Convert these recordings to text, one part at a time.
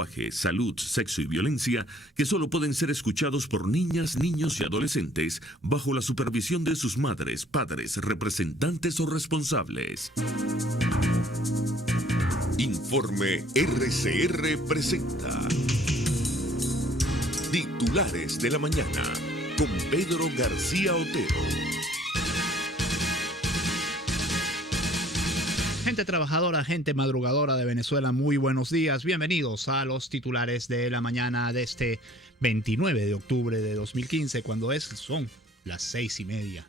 lenguaje, salud, sexo y violencia que solo pueden ser escuchados por niñas, niños y adolescentes bajo la supervisión de sus madres, padres, representantes o responsables. Informe RCR presenta Titulares de la Mañana con Pedro García Otero. Gente trabajadora, gente madrugadora de Venezuela, muy buenos días. Bienvenidos a los titulares de la mañana de este 29 de octubre de 2015, cuando son las 6:30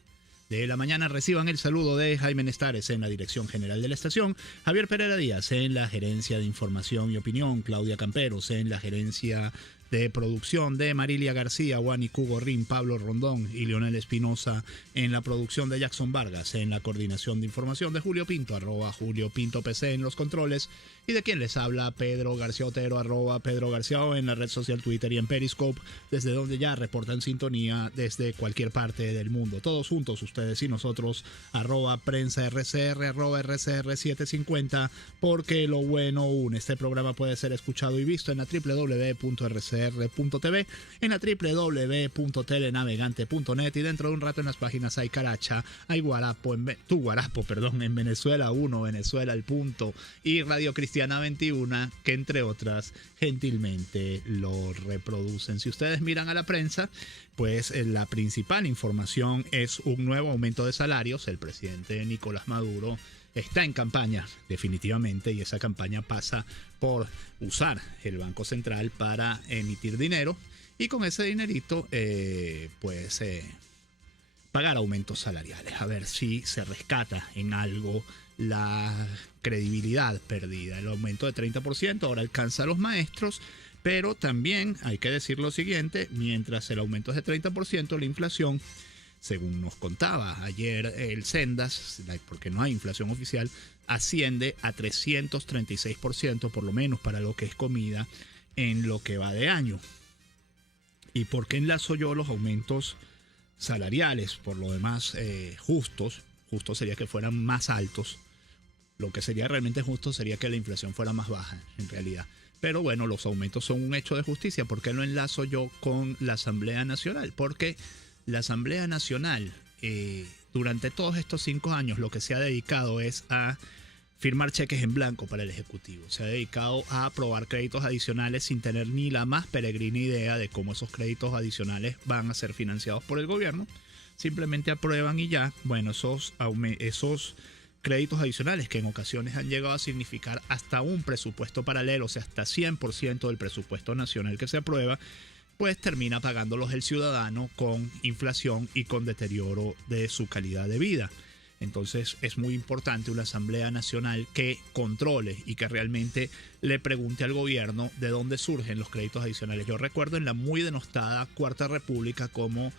de la mañana. Reciban el saludo de Jaime Nestares en la dirección general de la estación, Javier Pereira Díaz en la gerencia de información y opinión, Claudia Camperos en la gerencia de producción, de Marilia García, Juanicu Gorrín, Pablo Rondón y Leonel Espinosa en la producción, de Jackson Vargas en la coordinación de información, de Julio Pinto, @JulioPintoPC en los controles, y de quien les habla, Pedro García Otero, @Pedro García O en la red social Twitter y en Periscope, desde donde ya reportan sintonía desde cualquier parte del mundo. Todos juntos, ustedes y nosotros, @PrensaRCR, @RCR750, porque lo bueno une. Este programa puede ser escuchado y visto en la www.rcr.tv, en la www.telenavegante.net, y dentro de un rato en las páginas hay Caracha, hay Guarapo, en Venezuela 1, Venezuela El Punto y Radio Cristiana 21, que entre otras gentilmente lo reproducen. Si ustedes miran a la prensa, pues la principal información es un nuevo aumento de salarios. El presidente Nicolás Maduro está en campaña, definitivamente, y esa campaña pasa por usar el Banco Central para emitir dinero y con ese dinerito, pagar aumentos salariales. A ver si se rescata en algo la credibilidad perdida. El aumento de 30% ahora alcanza a los maestros, pero también hay que decir lo siguiente: mientras el aumento es de 30%, la inflación, según nos contaba ayer el Sendas, porque no hay inflación oficial, asciende a 336%, por lo menos para lo que es comida, en lo que va de año. ¿Y por qué enlazo yo los aumentos salariales? Por lo demás, justos sería que fueran más altos. Lo que sería realmente justo sería que la inflación fuera más baja, en realidad. Pero bueno, los aumentos son un hecho de justicia. ¿Por qué lo enlazo yo con la Asamblea Nacional? Porque la Asamblea Nacional, durante todos estos 5 años, lo que se ha dedicado es a firmar cheques en blanco para el Ejecutivo. Se ha dedicado a aprobar créditos adicionales sin tener ni la más peregrina idea de cómo esos créditos adicionales van a ser financiados por el gobierno. Simplemente aprueban y ya. Bueno, esos créditos adicionales, que en ocasiones han llegado a significar hasta un presupuesto paralelo, o sea, hasta 100% del presupuesto nacional que se aprueba, pues termina pagándolos el ciudadano con inflación y con deterioro de su calidad de vida. Entonces es muy importante una Asamblea Nacional que controle y que realmente le pregunte al gobierno de dónde surgen los créditos adicionales. Yo recuerdo en la muy denostada Cuarta República cómo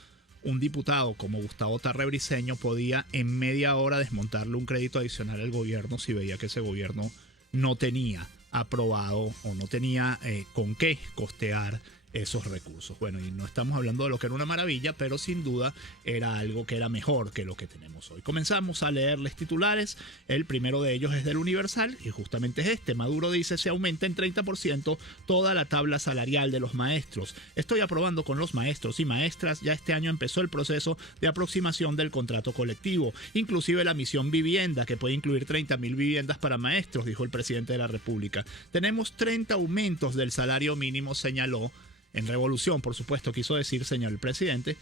un diputado como Gustavo Tarre Briceño podía en media hora desmontarle un crédito adicional al gobierno si veía que ese gobierno no tenía aprobado o no tenía con qué costear esos recursos. Bueno, y no estamos hablando de lo que era una maravilla, pero sin duda era algo que era mejor que lo que tenemos hoy. Comenzamos a leerles titulares. El primero de ellos es del Universal y justamente es este. Maduro dice: se aumenta en 30% toda la tabla salarial de los maestros. Estoy aprobando con los maestros y maestras. Ya este año empezó el proceso de aproximación del contrato colectivo, inclusive la misión vivienda, que puede incluir 30.000 viviendas para maestros, dijo el presidente de la República. Tenemos 30 aumentos del salario mínimo, señaló. En revolución, por supuesto, quiso decir, señor el presidente,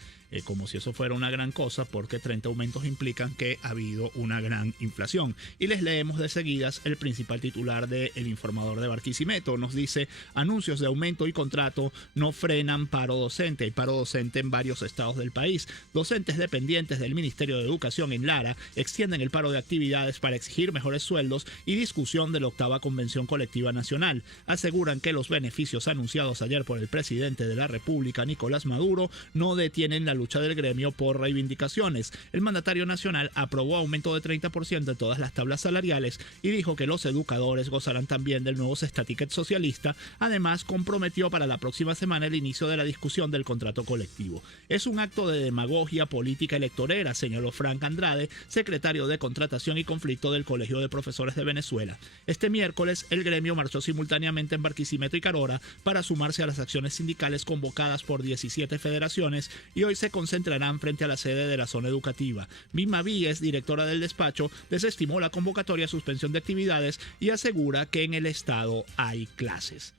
como si eso fuera una gran cosa, porque 30 aumentos implican que ha habido una gran inflación. Y les leemos de seguidas el principal titular de El Informador de Barquisimeto. Nos dice: anuncios de aumento y contrato no frenan paro docente. Hay paro docente en varios estados del país. Docentes dependientes del Ministerio de Educación en Lara extienden el paro de actividades para exigir mejores sueldos y discusión de la 8ª Convención Colectiva Nacional. Aseguran que los beneficios anunciados ayer por el presidente presidente de la República, Nicolás Maduro, no detienen la lucha del gremio por reivindicaciones. El mandatario nacional aprobó aumento de 30% en todas las tablas salariales y dijo que los educadores gozarán también del nuevo cestaticket socialista. Además, comprometió para la próxima semana el inicio de la discusión del contrato colectivo. Es un acto de demagogia política electorera, señaló Frank Andrade, secretario de Contratación y Conflicto del Colegio de Profesores de Venezuela. Este miércoles, el gremio marchó simultáneamente en Barquisimeto y Carora para sumarse a las acciones sindicales convocadas por 17 federaciones y hoy se concentrarán frente a la sede de la zona educativa. Mima Víez, directora del despacho, desestimó la convocatoria a suspensión de actividades y asegura que en el estado hay clases.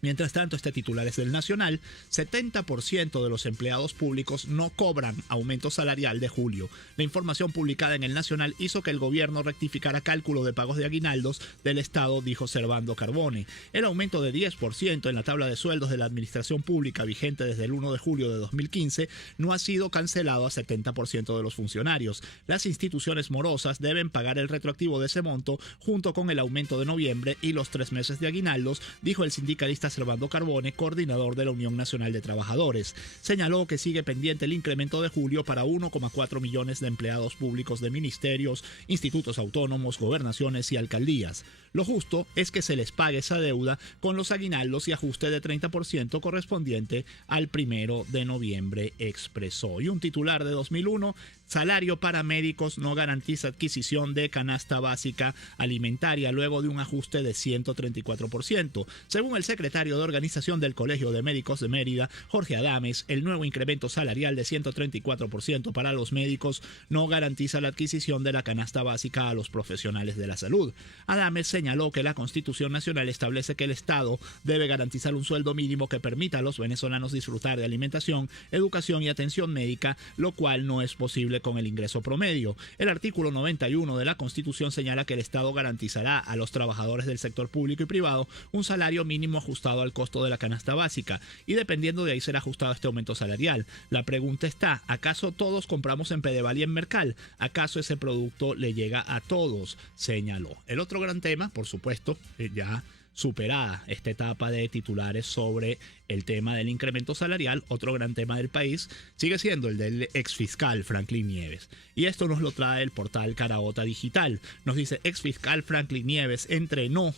Mientras tanto, este titular es del Nacional. 70% de los empleados públicos no cobran aumento salarial de julio. La información publicada en el Nacional hizo que el gobierno rectificara cálculo de pagos de aguinaldos del Estado, dijo Servando Carbone. El aumento de 10% en la tabla de sueldos de la administración pública vigente desde el 1 de julio de 2015 no ha sido cancelado a 70% de los funcionarios. Las instituciones morosas deben pagar el retroactivo de ese monto junto con el aumento de noviembre y los 3 meses de aguinaldos, dijo el sindicalista Servando Carbone, coordinador de la Unión Nacional de Trabajadores. Señaló que sigue pendiente el incremento de julio para 1,4 millones de empleados públicos de ministerios, institutos autónomos, gobernaciones y alcaldías. Lo justo es que se les pague esa deuda con los aguinaldos y ajuste de 30% correspondiente al 1 de noviembre, expresó. Y un titular de 2001, salario para médicos no garantiza adquisición de canasta básica alimentaria luego de un ajuste de 134%. Según el secretario de organización del Colegio de Médicos de Mérida, Jorge Adames, el nuevo incremento salarial de 134% para los médicos no garantiza la adquisición de la canasta básica a los profesionales de la salud. Adames señaló que la Constitución Nacional establece que el Estado debe garantizar un sueldo mínimo que permita a los venezolanos disfrutar de alimentación, educación y atención médica, lo cual no es posible con el ingreso promedio. El artículo 91 de la Constitución señala que el Estado garantizará a los trabajadores del sector público y privado un salario mínimo ajustado al costo de la canasta básica y dependiendo de ahí será ajustado este aumento salarial. La pregunta está, ¿acaso todos compramos en Pedeval y en Mercal? ¿Acaso ese producto le llega a todos? Señaló. El otro gran tema, por supuesto, ya superada esta etapa de titulares sobre el tema del incremento salarial, otro gran tema del país sigue siendo el del exfiscal Franklin Nieves. Y esto nos lo trae el portal Caraota Digital. Nos dice, exfiscal Franklin Nieves entrenó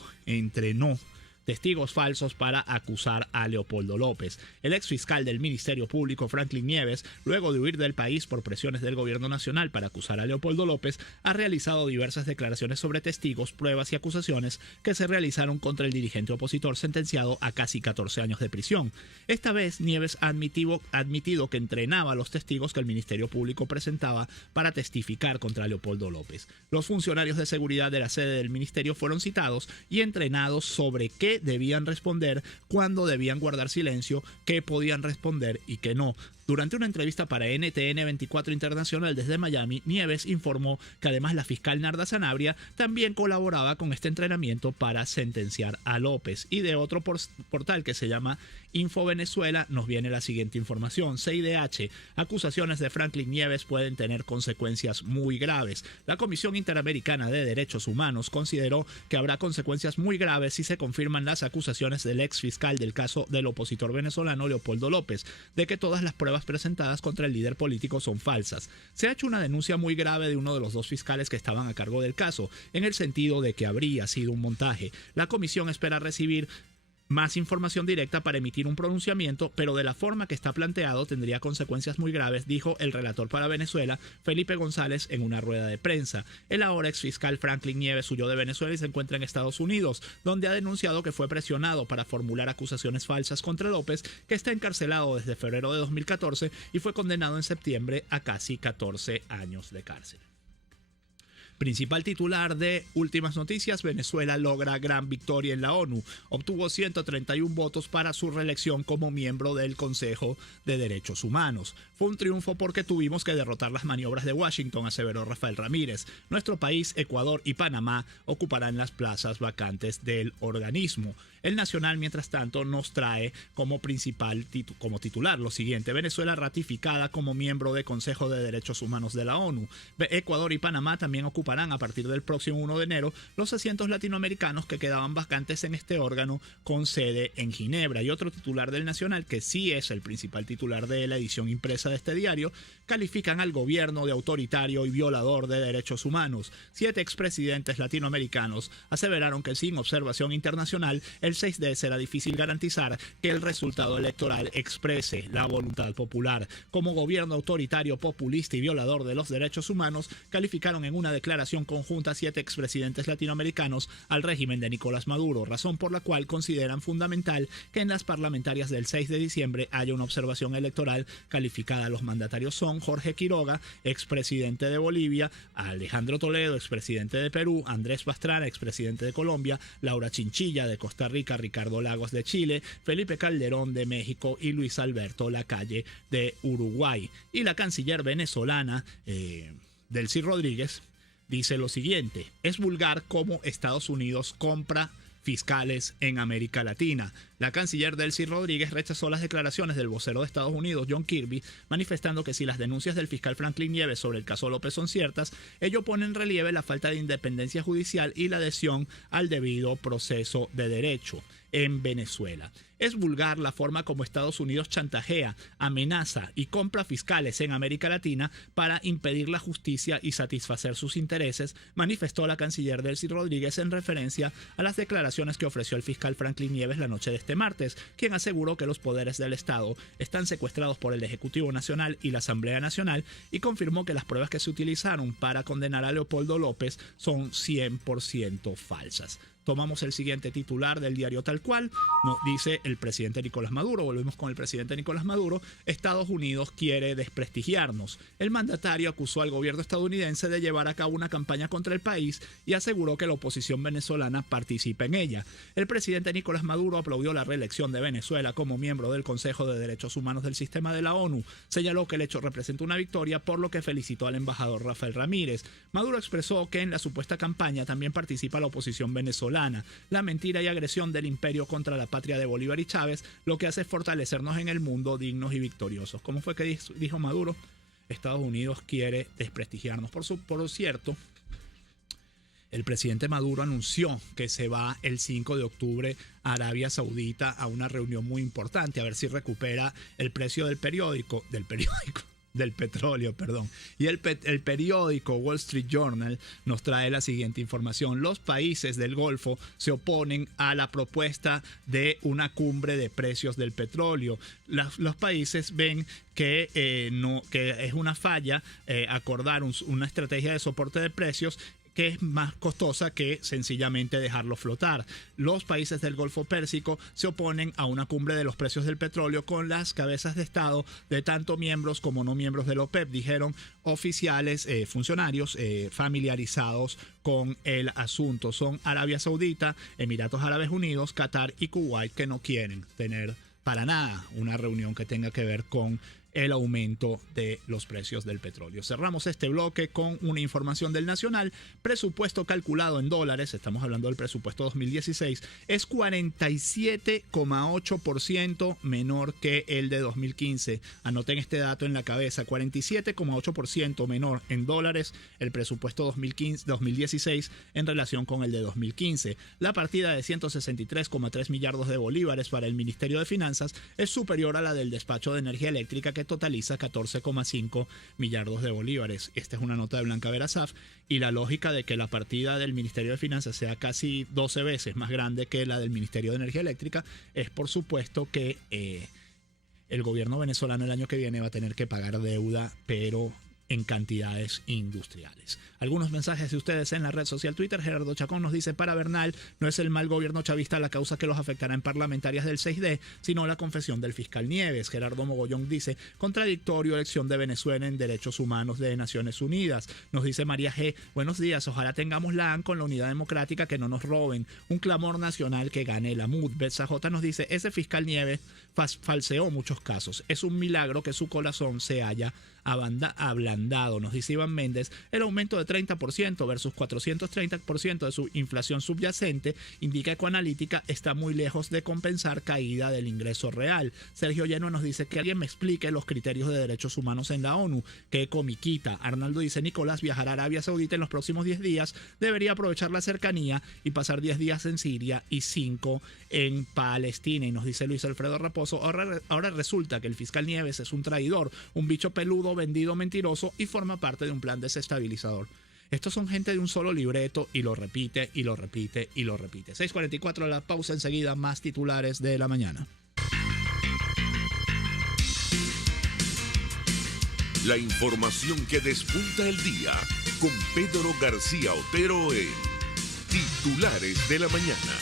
testigos falsos para acusar a Leopoldo López. El exfiscal del Ministerio Público, Franklin Nieves, luego de huir del país por presiones del gobierno nacional para acusar a Leopoldo López, ha realizado diversas declaraciones sobre testigos, pruebas y acusaciones que se realizaron contra el dirigente opositor sentenciado a casi 14 años de prisión. Esta vez, Nieves ha admitido que entrenaba a los testigos que el Ministerio Público presentaba para testificar contra Leopoldo López. Los funcionarios de seguridad de la sede del ministerio fueron citados y entrenados sobre qué debían responder, cuándo debían guardar silencio, qué podían responder y qué no. Durante una entrevista para NTN 24 Internacional desde Miami, Nieves informó que además la fiscal Narda Sanabria también colaboraba con este entrenamiento para sentenciar a López. Y de otro portal que se llama Info Venezuela nos viene la siguiente información. CIDH, acusaciones de Franklin Nieves pueden tener consecuencias muy graves. La Comisión Interamericana de Derechos Humanos consideró que habrá consecuencias muy graves si se confirman las acusaciones del ex fiscal del caso del opositor venezolano Leopoldo López, de que todas las pruebas presentadas contra el líder político son falsas. Se ha hecho una denuncia muy grave de uno de los dos fiscales que estaban a cargo del caso, en el sentido de que habría sido un montaje. La comisión espera recibir más información directa para emitir un pronunciamiento, pero de la forma que está planteado tendría consecuencias muy graves, dijo el relator para Venezuela, Felipe González, en una rueda de prensa. El ahora exfiscal Franklin Nieves huyó de Venezuela y se encuentra en Estados Unidos, donde ha denunciado que fue presionado para formular acusaciones falsas contra López, que está encarcelado desde febrero de 2014 y fue condenado en septiembre a casi 14 años de cárcel. Principal titular de Últimas Noticias, Venezuela logra gran victoria en la ONU. Obtuvo 131 votos para su reelección como miembro del Consejo de Derechos Humanos. Fue un triunfo porque tuvimos que derrotar las maniobras de Washington, aseveró Rafael Ramírez. Nuestro país, Ecuador y Panamá ocuparán las plazas vacantes del organismo. El Nacional, mientras tanto, nos trae como como titular lo siguiente: Venezuela ratificada como miembro del Consejo de Derechos Humanos de la ONU. Ecuador y Panamá también ocuparán a partir del próximo 1 de enero los asientos latinoamericanos que quedaban vacantes en este órgano con sede en Ginebra. Y otro titular del Nacional, que sí es el principal titular de la edición impresa de este diario, califican al gobierno de autoritario y violador de derechos humanos. 7 expresidentes latinoamericanos aseveraron que sin observación internacional el 6D será difícil garantizar que el resultado electoral exprese la voluntad popular. Como gobierno autoritario, populista y violador de los derechos humanos, calificaron en una declaración conjunta 7 expresidentes latinoamericanos al régimen de Nicolás Maduro, razón por la cual consideran fundamental que en las parlamentarias del 6 de diciembre haya una observación electoral calificada. Los mandatarios son Jorge Quiroga, expresidente de Bolivia; Alejandro Toledo, expresidente de Perú; Andrés Pastrana, expresidente de Colombia; Laura Chinchilla de Costa Rica; Ricardo Lagos de Chile; Felipe Calderón de México y Luis Alberto Lacalle de Uruguay. Y la canciller venezolana Delcy Rodríguez dice lo siguiente: es vulgar cómo Estados Unidos compra fiscales en América Latina. La canciller Delcy Rodríguez rechazó las declaraciones del vocero de Estados Unidos, John Kirby, manifestando que si las denuncias del fiscal Franklin Nieves sobre el caso López son ciertas, ello pone en relieve la falta de independencia judicial y la adhesión al debido proceso de derecho en Venezuela. Es vulgar la forma como Estados Unidos chantajea, amenaza y compra fiscales en América Latina para impedir la justicia y satisfacer sus intereses, manifestó la canciller Delcy Rodríguez en referencia a las declaraciones que ofreció el fiscal Franklin Nieves la noche de este martes, quien aseguró que los poderes del Estado están secuestrados por el Ejecutivo Nacional y la Asamblea Nacional, y confirmó que las pruebas que se utilizaron para condenar a Leopoldo López son 100% falsas. Tomamos el siguiente titular del diario Tal Cual. Nos dice el presidente Nicolás Maduro. Volvemos con el presidente Nicolás Maduro. Estados Unidos quiere desprestigiarnos. El mandatario acusó al gobierno estadounidense de llevar a cabo una campaña contra el país y aseguró que la oposición venezolana participa en ella. El presidente Nicolás Maduro aplaudió la reelección de Venezuela como miembro del Consejo de Derechos Humanos del Sistema de la ONU. Señaló que el hecho representa una victoria, por lo que felicitó al embajador Rafael Ramírez. Maduro expresó que en la supuesta campaña también participa la oposición venezolana. La mentira y agresión del imperio contra la patria de Bolívar y Chávez lo que hace es fortalecernos en el mundo dignos y victoriosos. ¿Cómo fue que dijo Maduro? Estados Unidos quiere desprestigiarnos. Por cierto, el presidente Maduro anunció que se va el 5 de octubre a Arabia Saudita a una reunión muy importante, a ver si recupera el precio del petróleo, perdón. Y el periódico Wall Street Journal nos trae la siguiente información: los países del Golfo se oponen a la propuesta de una cumbre de precios del petróleo. Los países ven que es una falla acordar una estrategia de soporte de precios que es más costosa que sencillamente dejarlo flotar. Los países del Golfo Pérsico se oponen a una cumbre de los precios del petróleo con las cabezas de Estado de tanto miembros como no miembros de la OPEP, dijeron oficiales, funcionarios familiarizados con el asunto. Son Arabia Saudita, Emiratos Árabes Unidos, Qatar y Kuwait, que no quieren tener para nada una reunión que tenga que ver con el aumento de los precios del petróleo. Cerramos este bloque con una información del Nacional. Presupuesto calculado en dólares, estamos hablando del presupuesto 2016, es 47,8% menor que el de 2015. Anoten este dato en la cabeza: 47,8% menor en dólares el presupuesto 2016 en relación con el de 2015. La partida de 163,3 millardos de bolívares para el Ministerio de Finanzas es superior a la del despacho de energía eléctrica, que totaliza 14,5 millardos de bolívares. Esta es una nota de Blanca Verazaf, y la lógica de que la partida del Ministerio de Finanzas sea casi 12 veces más grande que la del Ministerio de Energía Eléctrica es, por supuesto, que el gobierno venezolano el año que viene va a tener que pagar deuda, pero en cantidades industriales. Algunos mensajes de ustedes en la red social Twitter. Gerardo Chacón nos dice: para Bernal, no es el mal gobierno chavista la causa que los afectará en parlamentarias del 6D, sino la confesión del fiscal Nieves. Gerardo Mogollón dice: contradictorio, elección de Venezuela en derechos humanos de Naciones Unidas. Nos dice María G: buenos días, ojalá tengamos la AN con la unidad democrática, que no nos roben, un clamor nacional que gane la MUD. Betsa J nos dice: ese fiscal Nieves falseó muchos casos, es un milagro que su corazón se haya ablandado ablandado, nos dice Iván Méndez. El aumento de 30% versus 430% de su inflación subyacente indica que Ecoanalítica está muy lejos de compensar caída del ingreso real. Sergio Lleno nos dice que alguien me explique los criterios de derechos humanos en la ONU. ¿Qué comiquita? Arnaldo dice: Nicolás viajará a Arabia Saudita en los próximos 10 días. Debería aprovechar la cercanía y pasar 10 días en Siria y 5 en Palestina. Y nos dice Luis Alfredo Raposo: ahora resulta que el fiscal Nieves es un traidor, un bicho peludo, vendido, mentiroso y forma parte de un plan desestabilizador. Estos son gente de un solo libreto y lo repite y lo repite y lo repite. 6:44, la pausa, enseguida más titulares de la mañana. La información que despunta el día con Pedro García Otero en Titulares de la Mañana.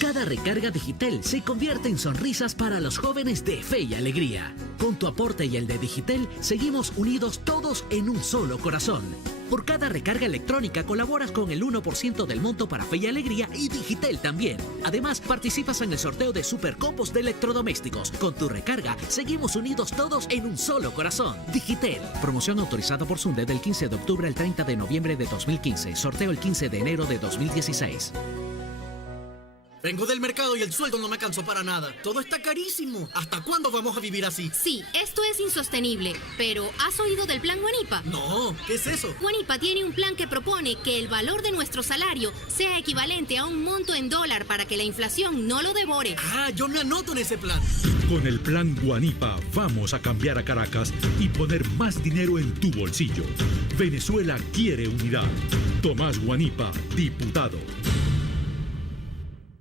Cada recarga Digitel se convierte en sonrisas para los jóvenes de Fe y Alegría. Con tu aporte y el de Digitel, seguimos unidos todos en un solo corazón. Por cada recarga electrónica colaboras con el 1% del monto para Fe y Alegría y Digitel también. Además, participas en el sorteo de supercompos de electrodomésticos. Con tu recarga, seguimos unidos todos en un solo corazón. Digitel. Promoción autorizada por Sunde del 15 de octubre al 30 de noviembre de 2015. Sorteo el 15 de enero de 2016. Vengo del mercado y el sueldo no me alcanzó para nada. Todo está carísimo. ¿Hasta cuándo vamos a vivir así? Sí, esto es insostenible. Pero, ¿has oído del plan Guanipa? No, ¿qué es eso? Guanipa tiene un plan que propone que el valor de nuestro salario sea equivalente a un monto en dólar para que la inflación no lo devore. Ah, yo me anoto en ese plan. Con el plan Guanipa vamos a cambiar a Caracas y poner más dinero en tu bolsillo. Venezuela quiere unidad. Tomás Guanipa, diputado.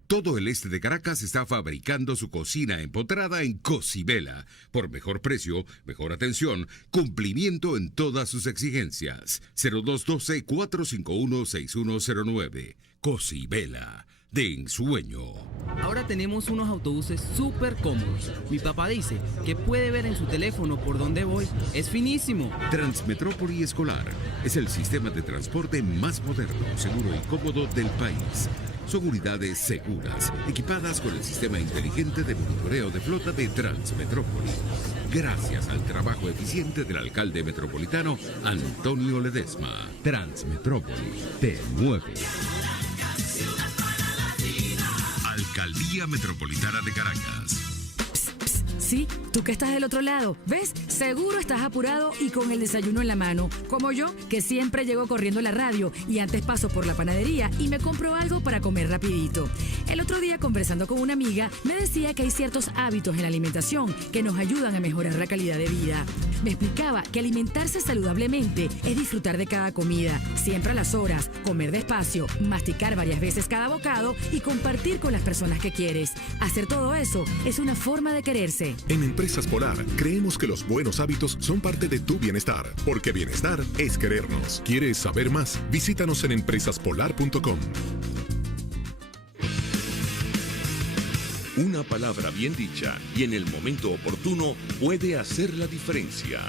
Todo el este de Caracas está fabricando su cocina empotrada en Cocibela. Por mejor precio, mejor atención, cumplimiento en todas sus exigencias. 0212-451-6109. Cocibela, de ensueño. Ahora tenemos unos autobuses súper cómodos. Mi papá dice que puede ver en su teléfono por dónde voy. Es finísimo. Transmetrópoli Escolar es el sistema de transporte más moderno, seguro y cómodo del país. Son unidades seguras, equipadas con el sistema inteligente de monitoreo de flota de Transmetrópoli. Gracias al trabajo eficiente del alcalde metropolitano Antonio Ledesma. Transmetrópoli te mueve. Alcaldía Metropolitana de Caracas. Sí, tú que estás del otro lado, ¿ves? Seguro estás apurado y con el desayuno en la mano. Como yo, que siempre llego corriendo a la radio y antes paso por la panadería y me compro algo para comer rapidito. El otro día, conversando con una amiga, me decía que hay ciertos hábitos en la alimentación que nos ayudan a mejorar la calidad de vida. Me explicaba que alimentarse saludablemente es disfrutar de cada comida, siempre a las horas, comer despacio, masticar varias veces cada bocado y compartir con las personas que quieres. Hacer todo eso es una forma de quererse. En Empresas Polar, creemos que los buenos hábitos son parte de tu bienestar, porque bienestar es querernos. ¿Quieres saber más? Visítanos en empresaspolar.com. Una palabra bien dicha y en el momento oportuno puede hacer la diferencia.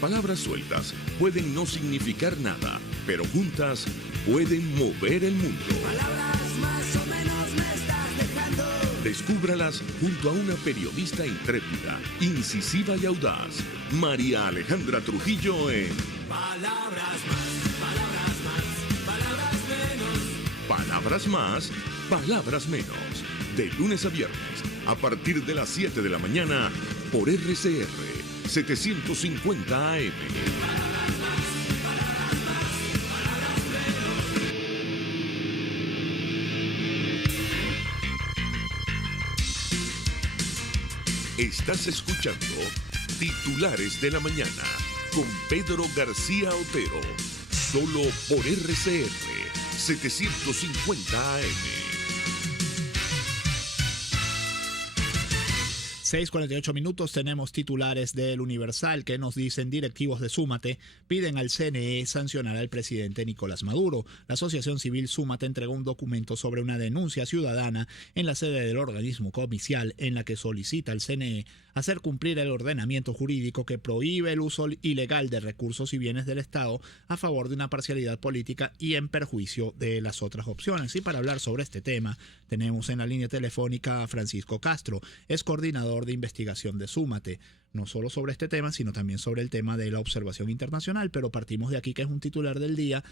Palabras sueltas pueden no significar nada, pero juntas pueden mover el mundo. Palabras más o menos me estás dejando. Descúbralas junto a una periodista intrépida, incisiva y audaz, María Alejandra Trujillo en Palabras más, palabras más, palabras menos. Palabras más, palabras menos. De lunes a viernes, a partir de las 7 de la mañana, por RCR 750 AM. Estás escuchando Titulares de la Mañana con Pedro García Otero, solo por RCR 750 AM. 6:48 minutos, tenemos titulares del Universal que nos dicen: directivos de Súmate piden al CNE sancionar al presidente Nicolás Maduro. La Asociación Civil Súmate entregó un documento sobre una denuncia ciudadana en la sede del organismo comicial en la que solicita al CNE hacer cumplir el ordenamiento jurídico que prohíbe el uso ilegal de recursos y bienes del Estado a favor de una parcialidad política y en perjuicio de las otras opciones. Y para hablar sobre este tema tenemos en la línea telefónica a Francisco Castro, es coordinador de investigación de Súmate, no solo sobre este tema, sino también sobre el tema de la observación internacional, pero partimos de aquí que es un titular del día.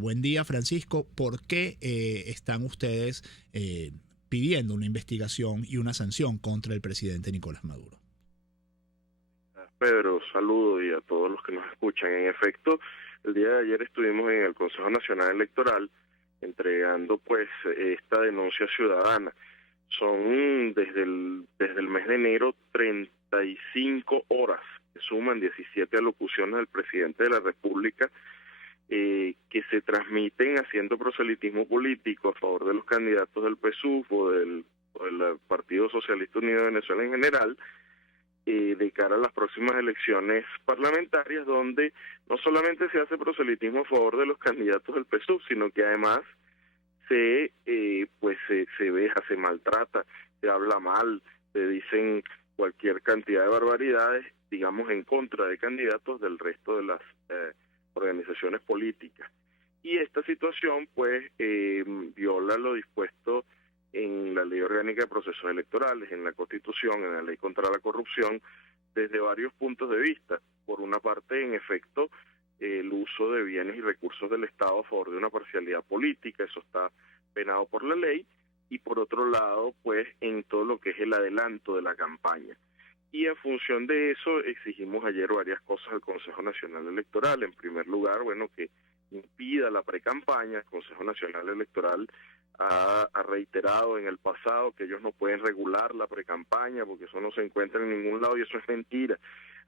Buen día, Francisco. ¿Por qué están ustedes pidiendo una investigación y una sanción contra el presidente Nicolás Maduro? Pedro, saludo y a todos los que nos escuchan. En efecto, el día de ayer estuvimos en el Consejo Nacional Electoral entregando pues esta denuncia ciudadana. Son desde el mes de enero 35 horas, que suman 17 alocuciones del presidente de la República que se transmiten haciendo proselitismo político a favor de los candidatos del PSUV o del Partido Socialista Unido de Venezuela en general, de cara a las próximas elecciones parlamentarias, donde no solamente se hace proselitismo a favor de los candidatos del PSUV, sino que además se veja, se maltrata, se habla mal, se dicen cualquier cantidad de barbaridades, digamos, en contra de candidatos del resto de las organizaciones políticas. Y esta situación, pues, viola lo dispuesto en la Ley Orgánica de Procesos Electorales, en la Constitución, en la Ley contra la Corrupción, desde varios puntos de vista. Por una parte, en efecto, el uso de bienes y recursos del Estado a favor de una parcialidad política, eso está penado por la ley, y por otro lado, pues, en todo lo que es el adelanto de la campaña. Y en función de eso, exigimos ayer varias cosas al Consejo Nacional Electoral. En primer lugar, bueno, que impida la precampaña. El Consejo Nacional Electoral ha reiterado en el pasado que ellos no pueden regular la precampaña porque eso no se encuentra en ningún lado, y eso es mentira.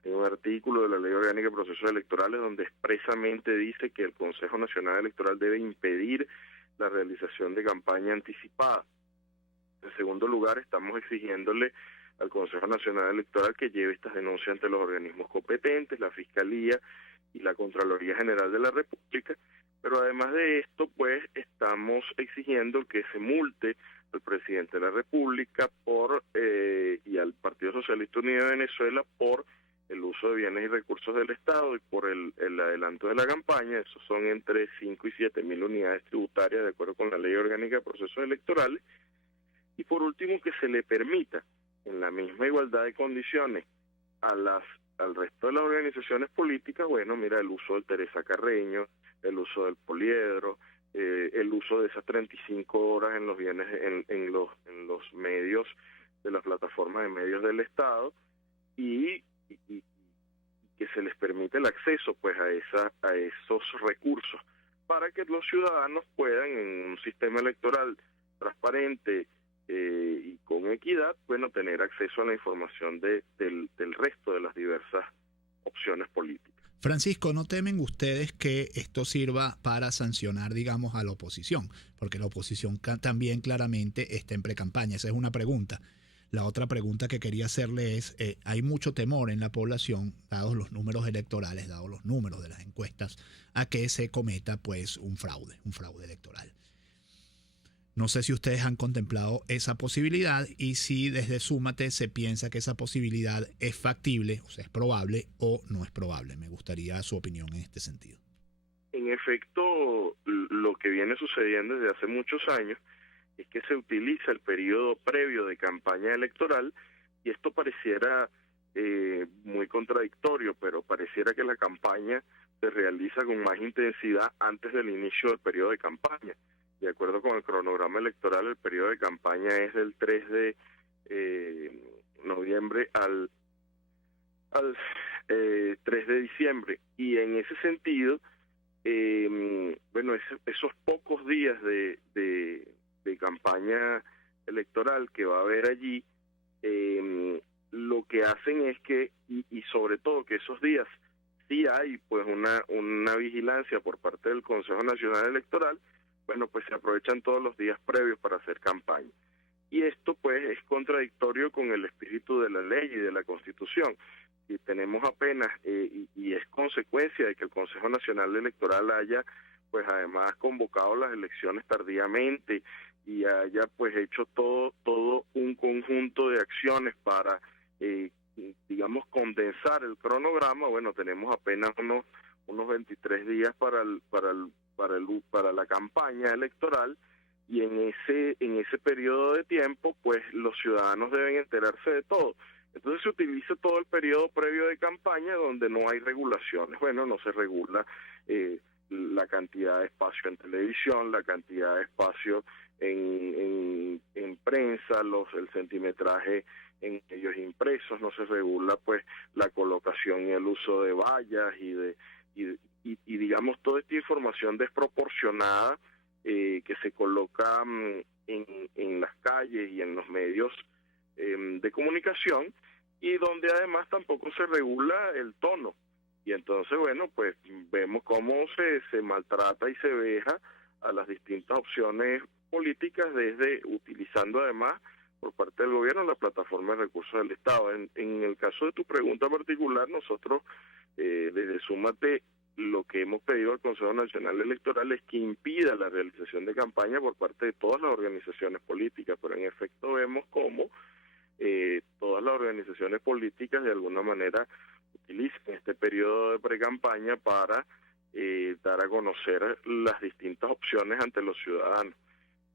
Hay un artículo de la Ley Orgánica de Procesos Electorales donde expresamente dice que el Consejo Nacional Electoral debe impedir la realización de campaña anticipada. En segundo lugar, estamos exigiéndole al Consejo Nacional Electoral que lleve estas denuncias ante los organismos competentes, la Fiscalía y la Contraloría General de la República. Pero además de esto, pues, estamos exigiendo que se multe al presidente de la República y al Partido Socialista Unido de Venezuela por el uso de bienes y recursos del Estado y por el adelanto de la campaña. Esos son entre 5 y 7 mil unidades tributarias de acuerdo con la Ley Orgánica de Procesos Electorales. Y por último, que se le permita, en la misma igualdad de condiciones, al resto de las organizaciones políticas, bueno, mira, el uso del Teresa Carreño, el uso del poliedro, el uso de esas 35 horas en los bienes, en los medios, de las plataformas de medios del Estado, y que se les permite el acceso pues a esos recursos para que los ciudadanos puedan, en un sistema electoral transparente y con equidad, bueno, tener acceso a la información del resto de las diversas opciones políticas. Francisco, ¿no temen ustedes que esto sirva para sancionar, digamos, a la oposición? Porque la oposición también claramente está en precampaña. Esa es una pregunta. La otra pregunta que quería hacerle es, hay mucho temor en la población, dados los números electorales, dados los números de las encuestas, a que se cometa pues un fraude electoral. No sé si ustedes han contemplado esa posibilidad y si desde Súmate se piensa que esa posibilidad es factible, o sea, es probable o no es probable. Me gustaría su opinión en este sentido. En efecto, lo que viene sucediendo desde hace muchos años es que se utiliza el periodo previo de campaña electoral, y esto pareciera muy contradictorio, pero pareciera que la campaña se realiza con más intensidad antes del inicio del periodo de campaña. De acuerdo con el cronograma electoral, el periodo de campaña es del 3 de noviembre al 3 de diciembre. Y en ese sentido, bueno, esos pocos días de campaña electoral que va a haber allí, lo que hacen es que, y sobre todo que esos días sí hay pues una vigilancia por parte del Consejo Nacional Electoral, bueno, pues se aprovechan todos los días previos para hacer campaña. y esto pues es contradictorio con el espíritu de la ley y de la Constitución. Si tenemos apenas, y es consecuencia de que el Consejo Nacional Electoral haya pues además convocado las elecciones tardíamente y haya pues hecho todo un conjunto de acciones para digamos condensar el cronograma. Bueno, tenemos apenas unos 23 días para la campaña electoral, y en ese periodo de tiempo pues los ciudadanos deben enterarse de todo. Entonces se utiliza todo el periodo previo de campaña donde no hay regulaciones. Bueno, no se regula la cantidad de espacio en televisión, la cantidad de espacio en prensa, el centimetraje en medios impresos, no se regula pues la colocación y el uso de vallas y digamos toda esta información desproporcionada que se coloca en las calles y en los medios de comunicación, y donde además tampoco se regula el tono. Y entonces, bueno, pues vemos cómo se maltrata y se veja a las distintas opciones políticas, desde utilizando además por parte del gobierno la plataforma de recursos del Estado. En el caso de tu pregunta particular, nosotros desde Súmate lo que hemos pedido al Consejo Nacional Electoral es que impida la realización de campaña por parte de todas las organizaciones políticas, pero en efecto vemos cómo todas las organizaciones políticas de alguna manera utilizan este periodo de precampaña para dar a conocer las distintas opciones ante los ciudadanos.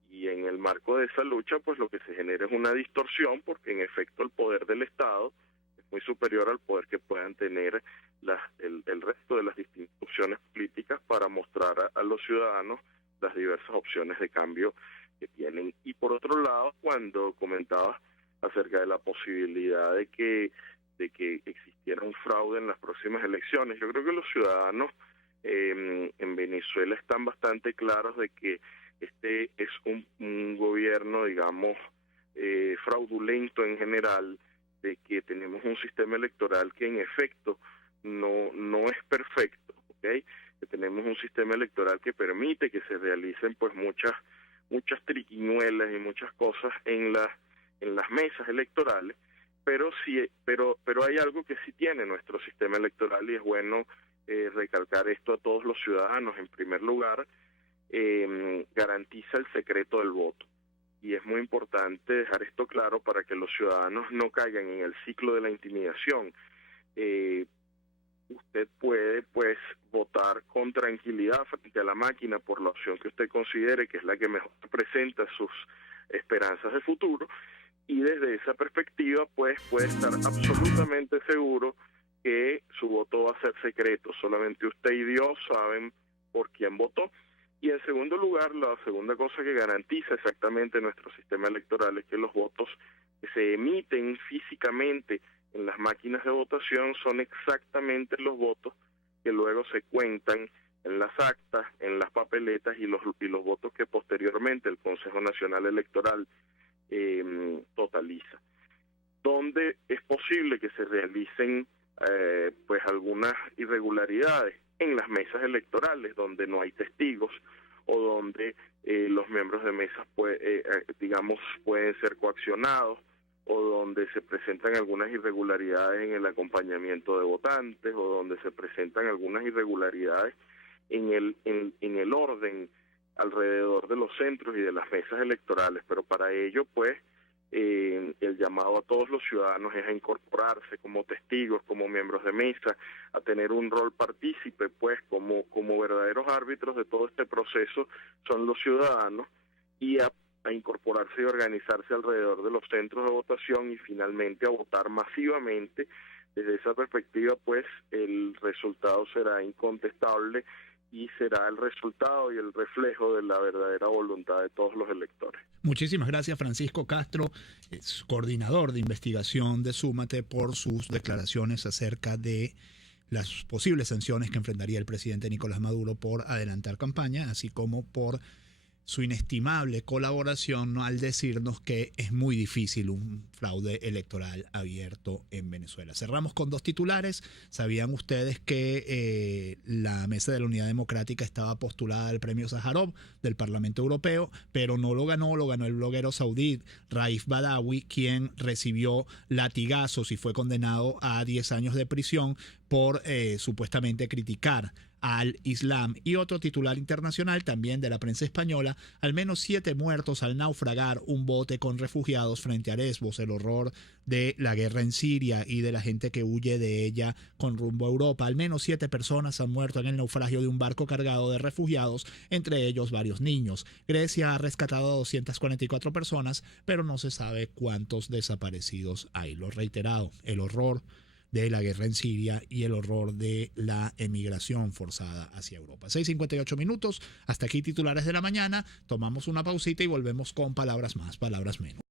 Y en el marco de esa lucha, pues lo que se genera es una distorsión, porque en efecto el poder del Estado es muy superior al poder que puedan tener el resto de las distintas opciones políticas para mostrar a los ciudadanos las diversas opciones de cambio que tienen. Y por otro lado, cuando comentabas acerca de la posibilidad de que existiera un fraude en las próximas elecciones, yo creo que los ciudadanos en Venezuela están bastante claros de que este es un gobierno, digamos, fraudulento en general, de que tenemos un sistema electoral que en efecto no es perfecto, ¿ok? Que tenemos un sistema electoral que permite que se realicen pues muchas triquiñuelas y muchas cosas en las mesas electorales, pero hay algo que sí tiene nuestro sistema electoral, y es bueno recalcar esto a todos los ciudadanos. En primer lugar, garantiza el secreto del voto, y es muy importante dejar esto claro para que los ciudadanos no caigan en el ciclo de la intimidación. Usted puede pues votar con tranquilidad frente a la máquina por la opción que usted considere que es la que mejor presenta sus esperanzas de futuro, y desde esa perspectiva pues puede estar absolutamente seguro que su voto va a ser secreto. Solamente usted y Dios saben por quién votó. Y en segundo lugar, la segunda cosa que garantiza exactamente nuestro sistema electoral es que los votos que se emiten físicamente en las máquinas de votación son exactamente los votos que luego se cuentan en las actas, en las papeletas, y los votos que posteriormente el Consejo Nacional Electoral totaliza. Donde es posible que se realicen pues algunas irregularidades en las mesas electorales, donde no hay testigos, o donde los miembros de mesas digamos pueden ser coaccionados, o donde se presentan algunas irregularidades en el acompañamiento de votantes, o donde se presentan algunas irregularidades en el orden alrededor de los centros y de las mesas electorales. Pero para ello pues el llamado a todos los ciudadanos es a incorporarse como testigos, como miembros de mesa, a tener un rol partícipe, pues como verdaderos árbitros de todo este proceso son los ciudadanos, y a incorporarse y organizarse alrededor de los centros de votación, y finalmente a votar masivamente. Desde esa perspectiva pues el resultado será incontestable y será el resultado y el reflejo de la verdadera voluntad de todos los electores. Muchísimas gracias, Francisco Castro, coordinador de investigación de Súmate, por sus declaraciones acerca de las posibles sanciones que enfrentaría el presidente Nicolás Maduro por adelantar campaña, así como por su inestimable colaboración, ¿no?, al decirnos que es muy difícil un fraude electoral abierto en Venezuela. Cerramos con 2 titulares. ¿Sabían ustedes que la Mesa de la Unidad Democrática estaba postulada al premio Sájarov del Parlamento Europeo, pero no lo ganó el bloguero saudí Raif Badawi, quien recibió latigazos y fue condenado a 10 años de prisión por supuestamente criticar al Islam? Y otro titular internacional también de la prensa española: al menos 7 muertos al naufragar un bote con refugiados frente a Lesbos. El horror de la guerra en Siria y de la gente que huye de ella con rumbo a Europa. Al menos 7 personas han muerto en el naufragio de un barco cargado de refugiados, entre ellos varios niños. Grecia ha rescatado a 244 personas, pero no se sabe cuántos desaparecidos hay. Lo reiterado, el horror de la guerra en Siria y el horror de la emigración forzada hacia Europa. 6:58 minutos. Hasta aquí titulares de la mañana. Tomamos una pausita y volvemos con palabras más, palabras menos.